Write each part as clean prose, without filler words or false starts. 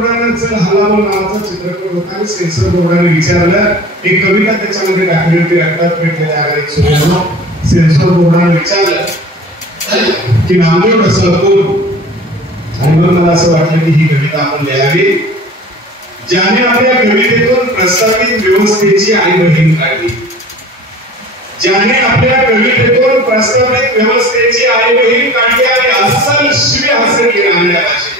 बोर्डाचं हल्लाबोल नावाचा चित्रपट होता आणि सेन्सर बोर्डाने विचारलं एक कविता त्याच्यामध्ये दाखवली रक्तात पेटलेल्या आगीत सूर्याला सेन्सर बोर्डाने विचारलं की नामदेव ढसाळ कोण आणि मग मला असं वाटलं की ही कविता आपण लिहावी ज्याने आपल्या कवितेतून प्रस्तावित व्यवस्थेची आई बहीण काढली ज्याने आपल्या कवितेतून प्रस्तावित व्यवस्थेची आई बहीण काढली आणि अस्सल शिवे हसरली रांगड्या भाषेत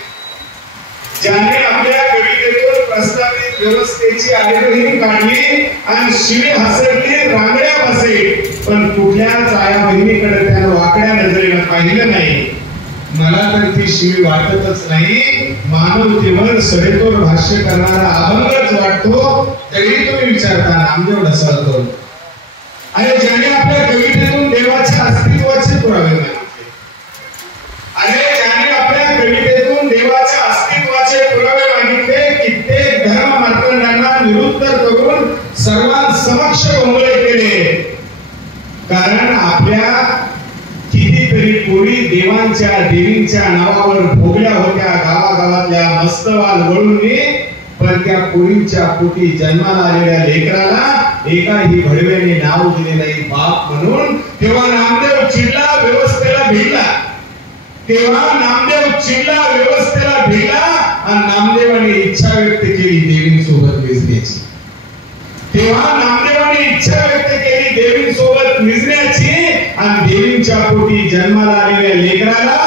ज्याने आपल्या कवितेतून प्रस्तावित व्यवस्थेची आई बहीण काढली आणि शिवे हसरली रांगड्या भाषेत पण कुठल्याच आया बहिणीकडे त्यानं वाकड्या नजरेनं पाहिलं नाही मला तर ती शिवी वाटतच नाही मानवतेवर सडेतोड भाष्य करणारा अभंगच वाटतो तरी तुम्ही विचारता नामदेव ढसाळ कोण आणि ज्याने आपल्या कवितेतून देवाच्या अस्तित्वाचे पुरावे मागितले आणि ज्याने आपल्या कवितेतून देवाच्या अस्तित्वाचे पुरावे मागितले कित्येक धर्म मार्तंडांना निरुत्तर करून सर्वांसमक्ष बोंबले केले कारण आपल्या कितीतरी पोरी देवांच्या देवींच्या नावावर भोगल्या होत्या गावागावातल्या मस्तवाल वळूंनी पण त्या पोरींच्या पोटी जन्माला आलेल्या लेकराला एकाही भडव्याने नाव दिले नाही बाप म्हणून तेव्हा नामदेव चिडला व्यवस्थेला भिडला तेव्हा नामदेव चिडला व्यवस्थेला भिडला आणि नामदेवाने इच्छा व्यक्त केली देवींसोबत मिसण्याची तेव्हा नामदेवाने इच्छा व्यक्त केली देवींसोबत मिसण्याची आणि देवींच्या पोटी जन्माला आलेल्या लेकराला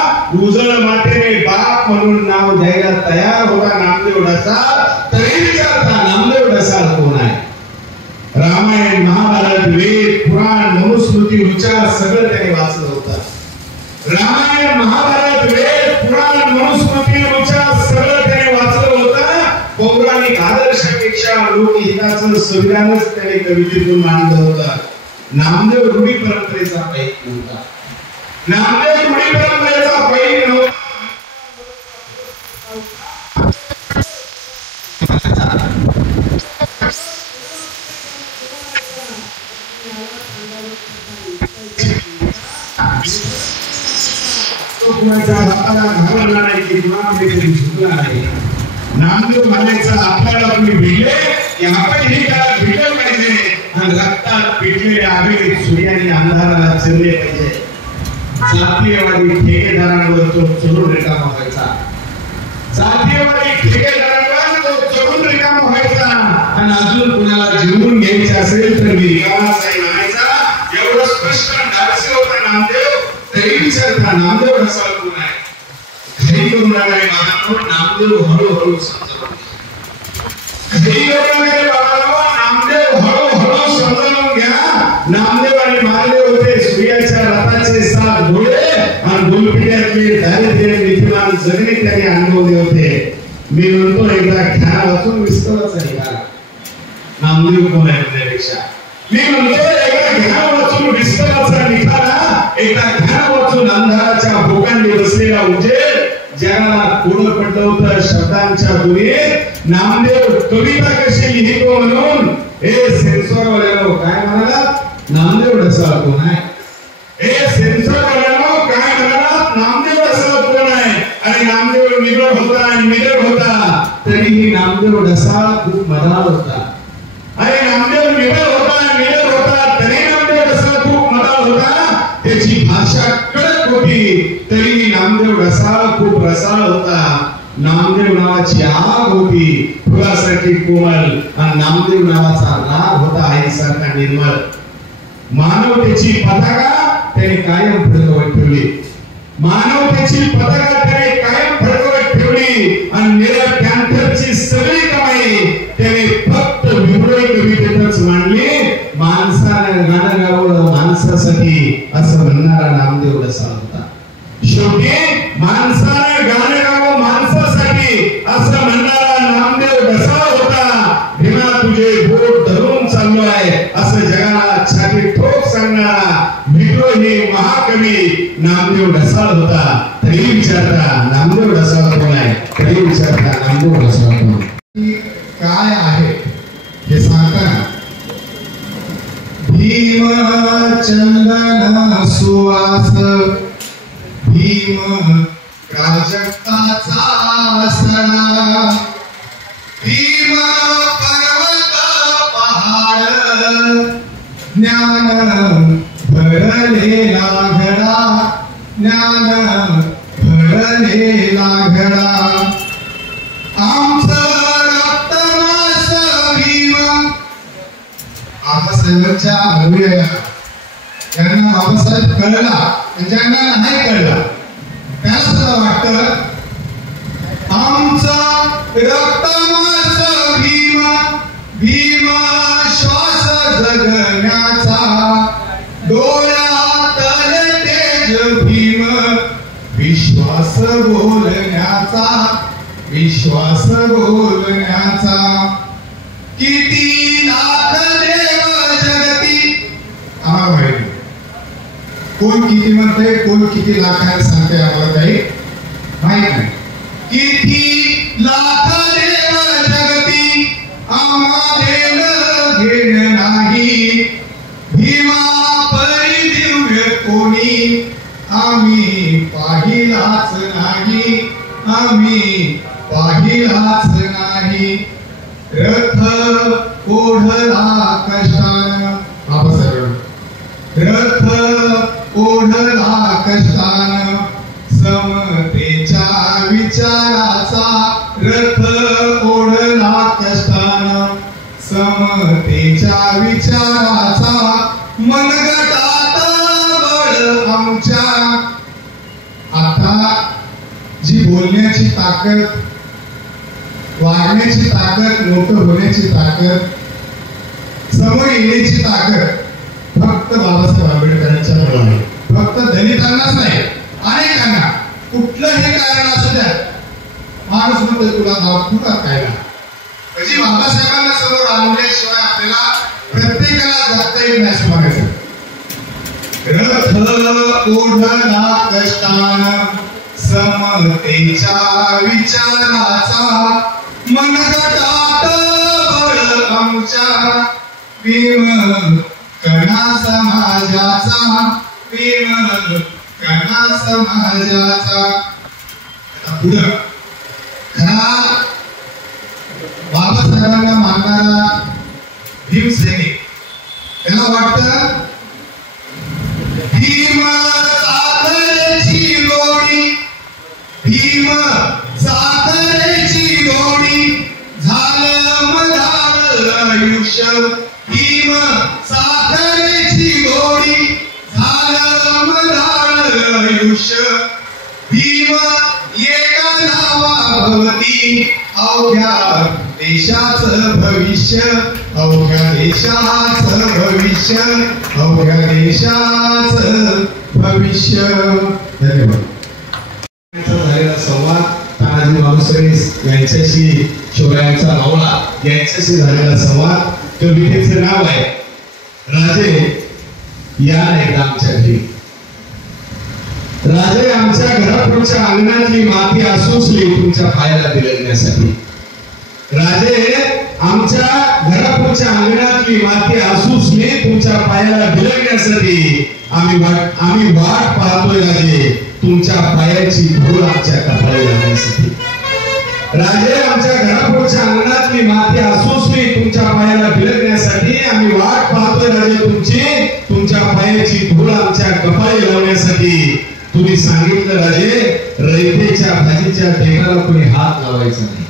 उजळ मातेने बाप म्हणून नाव द्यायला तयार होता नामदेव ढसाळ तरी विचारता नामदेव ढसाळ कोण आहे रामायण महाभारत वेद पुराण मनुस्मृती विचार सगळं त्याने वाचलं होतं रामायण महाभारत वेद पुराण मनुस्मृती विचार सगळं त्याने वाचलं होतं पौराणिक आदर्शापेक्षा लोकहिताचं संविधानच त्याने कवितेतून मांडलं होतं नामदेव रूढी परंपरेचा पैक नव्हता नामदेव रूढी परंपरेचा पैक नव्हता नामदेव म्हणायचं आपल्याला तुम्ही भिडले की आपण हे काळात भिडलं पाहिजे आणि रक्तात पेटलेल्या आगीत सूर्याने अंधाराला चिरले पाहिजे जातीयवादी ठेकेदारांवर तो चढून रिकामा व्हायचा जातीयवादी ठेकेदारांवर तो चढून रिकामा व्हायचा आणि अजून कुणाला जिंकून घ्यायचे असेल तर मी रिकामाच आहे म्हणायचा एवढं स्पष्ट धाडसी होता नामदेव तरी विचारता नामदेव ढसाळ कोण आहे खरी गुणाकडे बाबांनो नामदेव हळूहळू समजून खरी गुणाकडे बाबांनो नामदेव हळूहळू समजून घ्या नामदेवाने मारले होते सूर्याच्या रथाचे 7 घोडे आणि गोलपिट्यातले दारिद्र्य नीतिमान जगणे त्यांनी अनुभवले होते मी म्हणतो एकदा ख्याल वाचून विस्ताराचा निघाला नामदेव कोण आहे त्यापेक्षा मी म्हणतो एकदा ख्याल वाचून विस्ताराचा निघाला एकदा ख्याल वाचून अंधाराच्या भोकांनी बसलेला उजेड जगाला कोड पडलं होतं शब्दांच्या दुनियेत नामदेव कविता कशी लिहितो म्हणून हे सेन्सॉरवाल्यानो काय म्हणाला नामदेव ढसाळ कोण आहे हे सेन्सॉरवाल्यानो काय म्हणाला नामदेव ढसाळ कोण आहे आणि नामदेव निगड होता आणि निगड होता तरीही नामदेव ढसाळ खूप मधाळ होता आणि नामदेव निगड होता आणि निगड होता तरी नामदेव ढसाळ खूप मधाळ होता त्याची भाषा कडक होती तरी नामदेव ढसाळ खूप रसाळ होता नामदेव नावाची आग होती फुलासारखी कोमल आणि नामदेव नावाचा राग होता आईसारखा निर्मळ मानवतेची पताका त्याने कायम फडकवत ठेवली मानवतेची पताका त्याने कायम फडकवत ठेवली आणि निळ्या पॅन्थरची सगळी कमाई त्याने फक्त विप्लवी कवितेतच मांडली माणसाने गाणं गावं माणसासाठी असं म्हणणारा नामदेव ढसाळ होता शेवटी माणसाने गाणं गावं माणसासाठी असं म्हणणारा नामदेव ढसाळ होता भीमा तुझे बोट धरून चाललो आहे असं जगाला छाती ठोक सांगणारा विद्रोही महाकवी नामदेव ढसाळ होता तरी विचारता नामदेव ढसाळ कोण आहे तरी विचारता नामदेव ढसाळ कोण काय आहे हे सांगताना भीम चंदन सुवास भीम प्राजक्ताचा सणा ज्ञान भरलेला घडा, ज्ञान भरलेला घडा. आमचं रक्तमांस भीम. बाबासाहेबांच्या अनुयाया ज्यांना बाबासाहेब कळला, ज्यांना नाही कळला त्याला सुद्धा वाटतं आमचा रक्तमांस भीम, भीम श्वास जगण्याचा, डोळ्यातले तेज भीम, विश्वास बोलण्याचा, विश्वास बोलण्याचा. किती लाख देव जगती, आम्हाला माहिती कोण किती म्हणते, कोण किती लाखाने सांगते आम्हाला काही माहित नाही. किती लाख देव जगती, आम्हा देणं घेणं नाही, भीमा परी दिव्य कोणी आम्ही पाहिलाच नाही, आम्ही पाहिलाच नाही. रथ ओढला कष्टानं, बाबासाहेब रथ ओढला कष्टानं, समतेच्या विचाराचा, रथ ओढला कष्टानं, समतेच्या विचाराचा. मनगटात बळ आमच्या. आता जी बोलण्याची ताकद, वागण्याची ताकद, मोठं होण्याची ताकद, समोर येण्याची ताकद फक्त बाबासाहेब आंबेडकरांच्या मुळे आहे. फक्त दलितांनाच नाही, अनेकांना कुठलंही कारण असू द्या, माणूस म्हणतो तुला दाखवतात काय ना. म्हणजे बाबासाहेबांना समोर आणल्याशिवाय आपल्याला प्रत्येकाला जगता येईल नाही असं म्हणायचं. रथ ओढला कष्टानं, समतेच्या विचाराचा, मनगटात बळ आमच्या, भीम कणा समाजाचा, भीम कणा समाजाचा. पुढं खरा बाबासाहेबांना मानणारा भीम सैनिक त्याला वाटतं भीम साखरेची लोणी, भीम साखरेची लोणी, झालं मधार आयुष्य, भीम साखरेची लोणी, झालं मधार आयुष्य. भीम एका नावाभवती, अवघ्या देशाचं भविष्य, अवघ्या देशाचं भविष्य, अवघ्या देशाचं भविष्य. धन्यवाद. झालेला संवाद तानाजी मालुसरे यांच्याशी, शिवरायांचा मावळा यांच्याशी झालेला संवाद. कवितेचं नाव आहे राजे या एकदा आमच्या घरी. राजे आमच्या घरापुढच्या अंगणातली माती आसुसली तुमच्या पायाला बिलगण्यासाठी. राजे आमच्या घरापुढच्या अंगणातली माती आसुसली तुमच्या पायाला बिलगण्यासाठी. आम्ही वाट पाहतोय राजे तुमच्या पायाची धूळ आमच्या कपाळी लागण्यासाठी. राजे आमच्या घरापुढच्या अंगणातली माती आसुसली तुमच्या पायाला बिलगण्यासाठी. आम्ही वाट पाहतोय राजे तुमच्या पायाची धूळ आमच्या कपाळी लावण्यासाठी. तुम्ही सांगितलं राजे रयतेच्या भाजीच्या ढेगाला कोणी हात लावायचा नाही.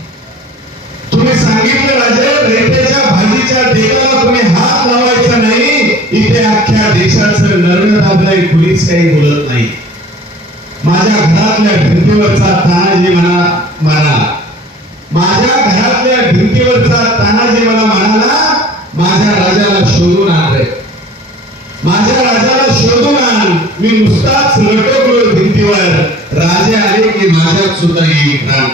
तुम्ही सांगितलं राजे रयतेच्या भाजीच्या ढेगाला कोणी हात लावायचा नाही. इथे अख्ख्या देशाचं नरळ दाबलंय, कुणीच काही बोलत नाही. माझ्या घरातल्या भिंतीवरचा तानाजी म्हणा, माझ्या घरातल्या भिंतीवरचा तानाजी मला म्हणाला माझ्या राजाला शोधून आण रे, माझ्या राजाला शोधून आण. मी नुसताच लटकलो भिंतीवर, राजे आले की माझ्यात सुद्धा येईल प्राण.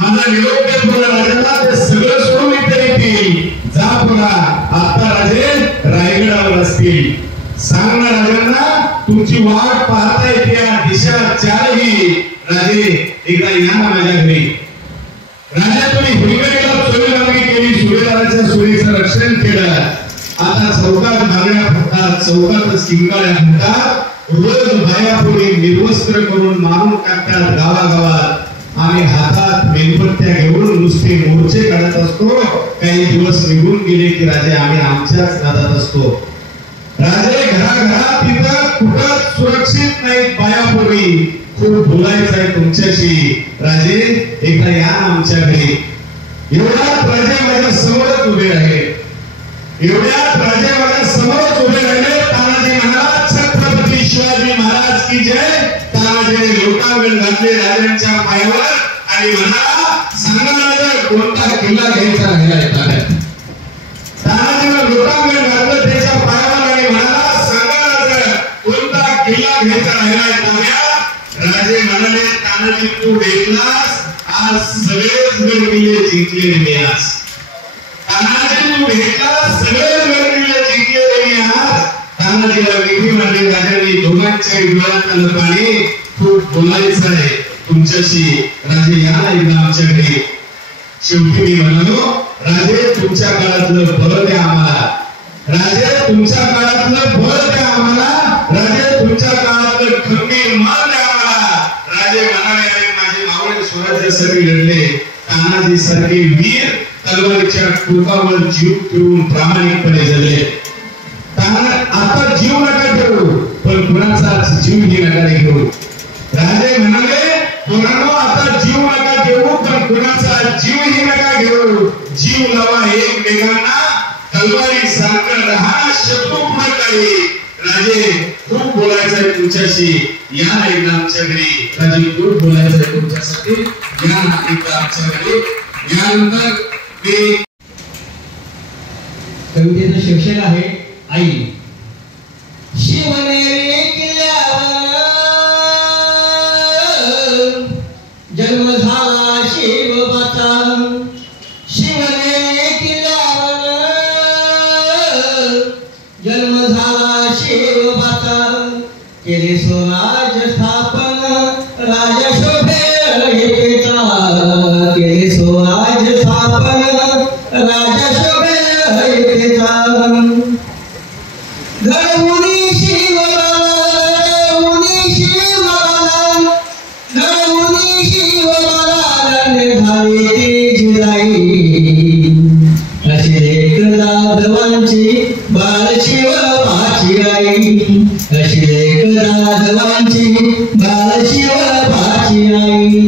माझा निरोप देत बोला राजाला, ते सगळं सोडून इथे येतील. जा पुन्हा आता राजे रायगडावर असतील. सांग ना राजांना तुमची वाट पाहता येते दिशा चारही. राजे एकदा या ना माझ्या घरी. राजा तुम्ही हुलगडीला चोरीमार्गी केली, सुभेदाराच्या सुरेचं रक्षण केलं. आता चौकात मागण्या फुटतात, चौकातच किंकाळ्या फुटतात. रोज बायापुढे निर्वस्त्र करून मारून टाकतात गावागावात. आम्ही हातात मेणबत्त्या घेऊन नुसते मोर्चे काढत असतो. काही दिवस निघून गेले की राजे आम्ही आमच्याच नादात असतो. राजे घराघरात तिथं कुठं सुरक्षित नाही. पायापूर्वी खूप बोलायचं आहे तुमच्याशी. राजे एकदा या आमच्या घरी. एवढ्यात राजे माझ्या समोरच उभे राहिले. एवढ्यात राजे माझ्या समोरच उभे राहिले. तानाजी म्हणाला छत्रपती शिवाजी महाराज की जय. तानाजीने लोटांगण घातले राजांच्या पायावर आणि म्हणाला सांगा राजा कोणता किल्ला घ्यायचा राहिला ताब्यात. तानाजीने लोटांगण घातलं त्याच्या पायावर आणि म्हणाला सांगा राजा कोणता किल्ला घ्यायचा राहिला ताब्यात. राजे म्हणाले तानाजी तू भेटलास आज सगळेच गड किल्ले जिंकले मी आज. तानाजी तू भेटलास सगळेच गड किल्ले जिंकले मी आज. तानाजीला विधी म्हणले राजांनी दोघांच्या डोळ्यात आलं पाणी. खूप बोलायचं आहे तुमच्याशी. राजे या एकदा आमच्या घरी. शेवटी मी म्हणालो राजे तुमच्या काळातलं बळ द्या आम्हाला. राजे तुमच्या काळातलं बळ द्या आम्हाला. राजे तुमच्या काळातलं खंबीर मान द्या आम्हाला. राजे म्हणाले आणि माझे मावळे स्वराज्यासाठी लढले. तानाजी सारखे वीर तलवारीच्या टोकावर जीव ठेवून प्रामाणिकपणे जगले. आता जीव नका ठेवू पण कुणाचा जीव ही नका घेऊ. राजे म्हणाले पोरांनो आता जीव नका घेऊ पण कुणाचा जीव ही नका घेऊ. जीव लावा एकमेकांना तलवारी सारखं राहा शत्रू पुढे काही. राजे खूप बोलायचं आहे तुमच्याशी. या एकदा आमच्या घरी. राजे खूप बोलायचं आहे तुमच्यासाठी. या एकदा आमच्या घरी. यानंतर मी कवितेचं शीर्षक आहे आई. शिवनेरी किल्ल्यावर जन्म झाला शिवबाचा. शिवनेरी किल्ल्यावर जन्म झाला शिवबाचा. केले स्वराज स्थापन राजा शोभे एकेचा. केले स्वराज स्थापन राजा शोभे एकेचा. घडवुनी शिवबाला घडवुनी शिवबाला घडवुनी शिवबाला झाली ती जिजाई. अशी लेक राघवांची बाळ शिवबाची आई. अशी लेक राघवांची बाळ शिवबाची आई.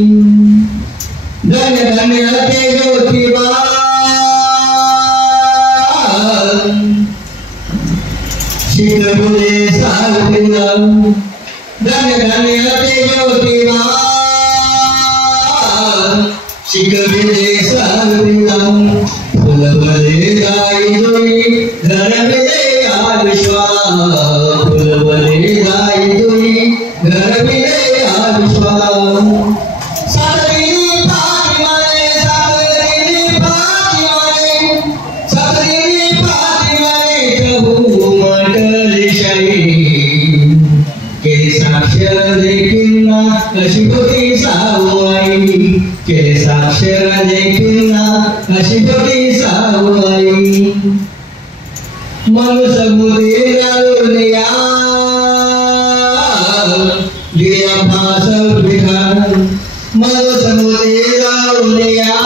धन्य धन्य ते ज्योतिबा शिकवले सावलीला. धन्य धन्य ते ज्योतिबा शिकवले सावलीला. फुलवले गाई जोई घडविले आविश्वा. फुलवले गाई जोई घडविले आविश्वा. सागरी पाठीमागे सागरी पाठीमागे सागरी पाठीमागे प्रभू मंडळी शाही. केली साक्ष देखील ना कशी होती सावई. केली साक्ष देखील ना कशी होती सावई. मनुष्य बुद्धी लावल्या दिया भास विधान. मनुष्य बुद्धी लावल्या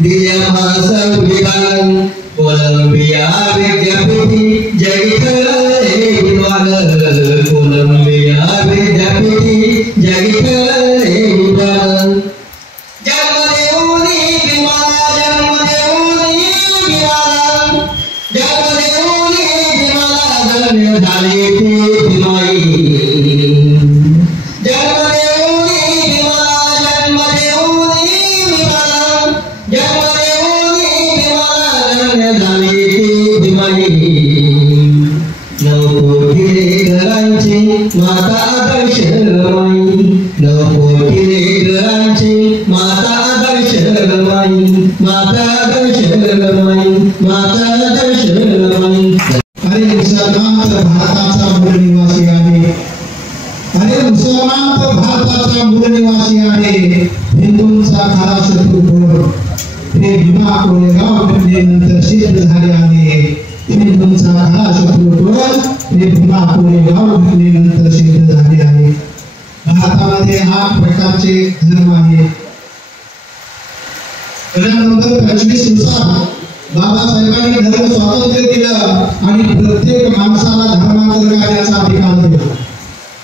दिया भास विधान. कोलंबिया विद्यापीठी जगितले विद्वान. कोलंबिया विद्यापीठी जगितले विद्वान. जन्म देऊनी विमाना जन्म देऊनी विमाना जन्म देऊनी विमाना धन्य झाली ती भीमाई. जन्म देऊनी विमाना जन्म देऊनी विमाना जन्म देऊनी विमाना धन्य झाली ती भीमाई. नवकोटी घरांची माता आदर्श माई. नवकोटी घरांची माता आदर्श माई. माता आदर्श माई. माता आदर्श माई. अरे मुसलमान तर भारताचा मूळ निवासी आहे. अरे मुसलमान तर भारताचा मूळ निवासी आहे. हिंदूंचा खरा शत्रू कोण हे भीमा कोरेगाव घटनेनंतर सिद्ध झाले आहे. हिंदूंचा खरा शत्रू कोण हे भीमा कोरेगाव घटनेनंतर सिद्ध झाले आहे. भारतामध्ये 8 प्रकारचे धर्म आहेत. कलम नंबर 25 नुसार बाबासाहेबांनी धर्म स्वातंत्र्य दिलं आणि प्रत्येक माणसाला धर्मांतर करण्याचा अधिकार दिला.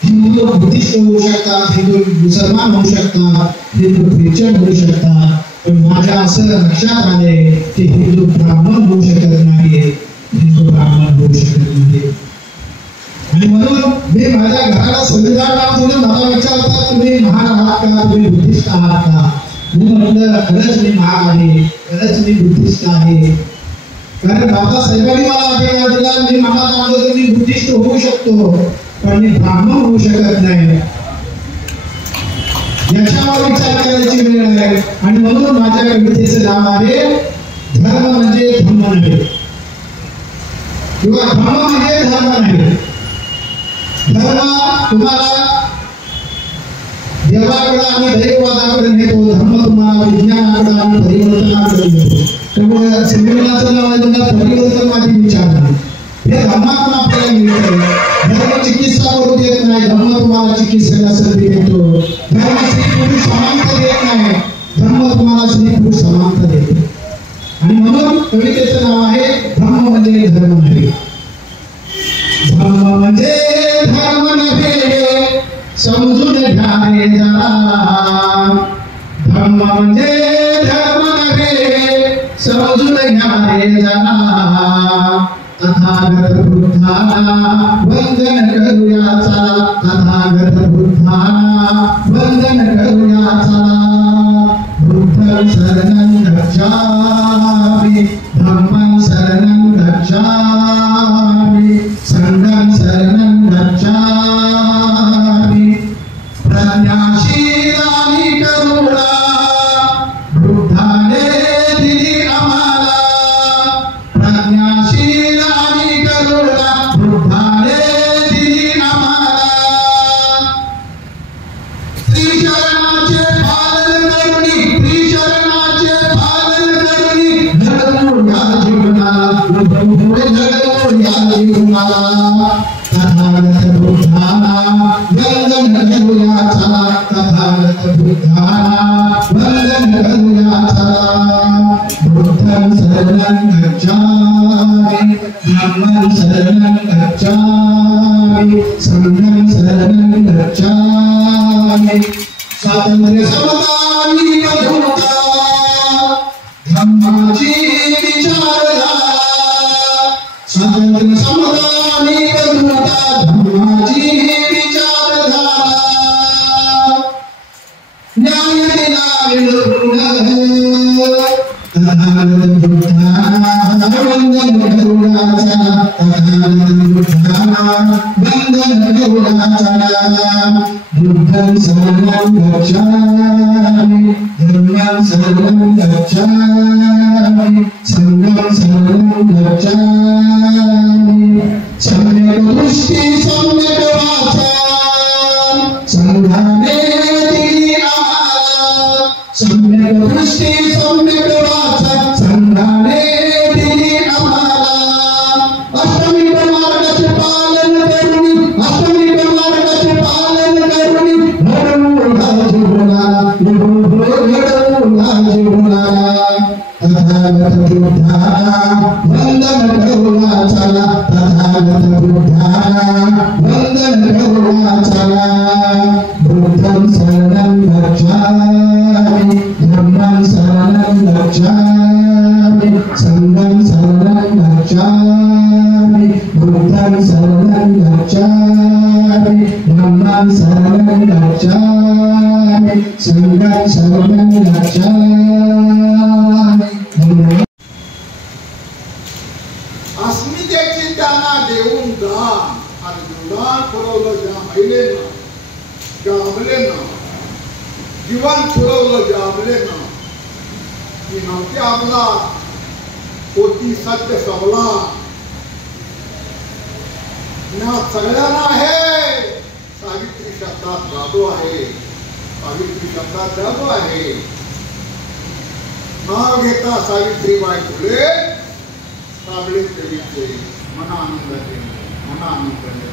हिंदू बुद्धिस्ट होऊ शकतात, हिंदू मुसलमान होऊ शकतात, हिंदू ख्रिश्चन होऊ शकतात, पण माझ्या असं लक्षात आले की हिंदू ब्राह्मण होऊ शकत नाही, हिंदू ब्राह्मण होऊ शकत नाही. आणि म्हणून मी माझ्या घराला संविधान नाव दिलं. मला विचारतात तुम्ही महान आहात का, तुम्ही बुद्धिस्ट आहात का? मी म्हटलं खरंच मी महान आहे, खरंच मी बुद्धिस्ट आहे. कारण बाबासाहेबांनी मला अधिकार दिला. मी मला सांगतो तर मी बुद्धिस्ट होऊ शकतो, पण मी ब्राह्मण होऊ शकत नाही. याच्यावर विचार करायची वेळ आहे. आणि म्हणून माझ्या कवितेचं नाव आहे धर्म म्हणजे धम्म नव्हे, किंवा धम्म म्हणजे धर्म नाही. धर्म तुम्हाला देवाकडे आणि दैववादाकडे नेतो, धर्म तुम्हाला विज्ञानाकडे आणि परिवर्तनाकडे नेतो. त्यामुळे संमेलनाचं नाव आहे तुमचा परिवर्तनवादी विचार नाही. हे धर्मातून आपल्याला मिळतं. धर्म चिकित्सा करू देत नाही, धर्म तुम्हाला चिकित्सेला संधी देतो. धर्म स्त्री पुरुष समानता देत नाही, धर्म तुम्हाला स्त्री पुरुष समानता देतो. आणि म्हणून कवितेचं नाव आहे धर्म म्हणजे धर्म नाही. धर्म म्हणजे धर्म नव्हे, समजून घ्या रे जरा. धर्म म्हणजे धर्म नव्हे, समजून घ्या रे जरा. तथागत बुद्धाला वंदन करूया चला, तथागत बुद्धाला वंदन करूया चला. बुद्धं शरणं गच्छामि, धम्मं शरणं गच्छामि, संघं शरणं गच्छामि. प्रज्ञाशीलानि करुणा बुद्धाने दिली आम्हाला. प्रज्ञाशीलानि करुणा बुद्धाने दिली आम्हाला. श्रीशरणाचे पालन करुणी, श्रीशरणाचे पालन करुणी घडवून या जीवनाला, घडवून या जीवनाला. तथागत बुद्धाला वंदन करूया चला, तथागत बुद्धाला वंदन करूया चला. बुद्धं शरणं गच्छामि, धम्मं शरणं गच्छामि, संघं शरणं गच्छामि. स्वातंत्र्य समता आणि बंधुता धम्माची विचारधारा. स्वातंत्र्य समता आणि बंधुता धम्माची विचारधारा. न्याय दिला मिळवून तथागत बुद्धाला वंदन करूया चला, तथागत बुद्धाला वंदन करूया चला. बुद्धं शरणं गच्छामि, धम्मं शरणं गच्छामि, संघं शरणं गच्छामि. सम्यक् दृष्टी सम्यक् वाचा संघाने दिली आम्हाला. सम्यक् दृष्टी सम्यक् वाचा संघाने दिली आम्हाला. अष्टमी मार्गाचे पालन करुणी, अष्टमी मार्गाचे पालन करुणी घडवून या जीवनाला, घडवून या जीवनाला. तथागत बुद्धाला वंदन करूया चला, तथागत बुद्धाला वंदन करूया चला. बुद्धं शरणं गच्छामि, धम्मं शरणं गच्छामि, संघं शरणं गच्छामि. बुद्धं शरणं गच्छामि, धम्मं शरणं गच्छामि, संघं शरणं गच्छामि. अस्मितेची त्यांना देऊन दान आणि दान पुरवलं ज्या महिलेनं, ज्या अमलेनं जीवन पुरवलं, ज्या अमलेनं ती नव्हती आपला होती सत्य सबला. ना सगळ्यांना आहे सावित्री शब्दात जादू आहे, सावित्री शब्दात जादू आहे. नाव घेता सावित्रीबाई फुले साबळे देवीचे मना आनंदाचे, मना आनंदाचे,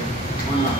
मना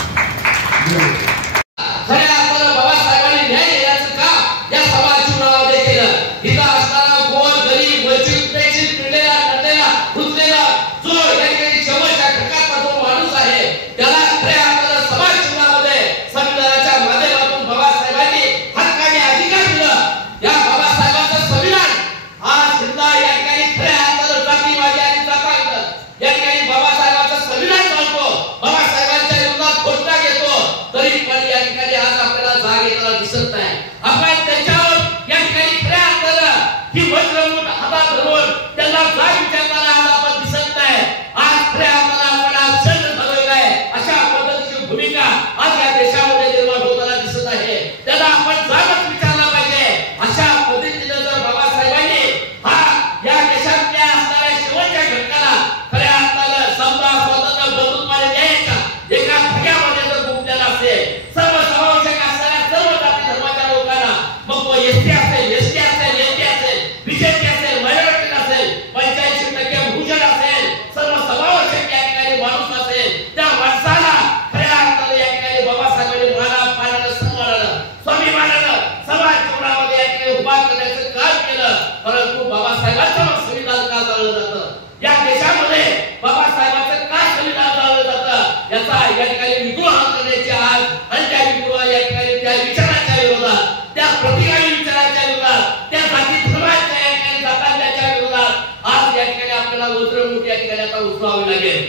उतरवणूक या ठिकाणी आता उचलावी लागेल.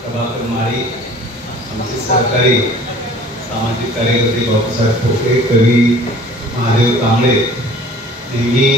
प्रभाकर माळी, आमचे सहकारी सामाजिक कार्यकर्ते बापूसाहेब ठोके, कवी महादेव कांबळे नेहमी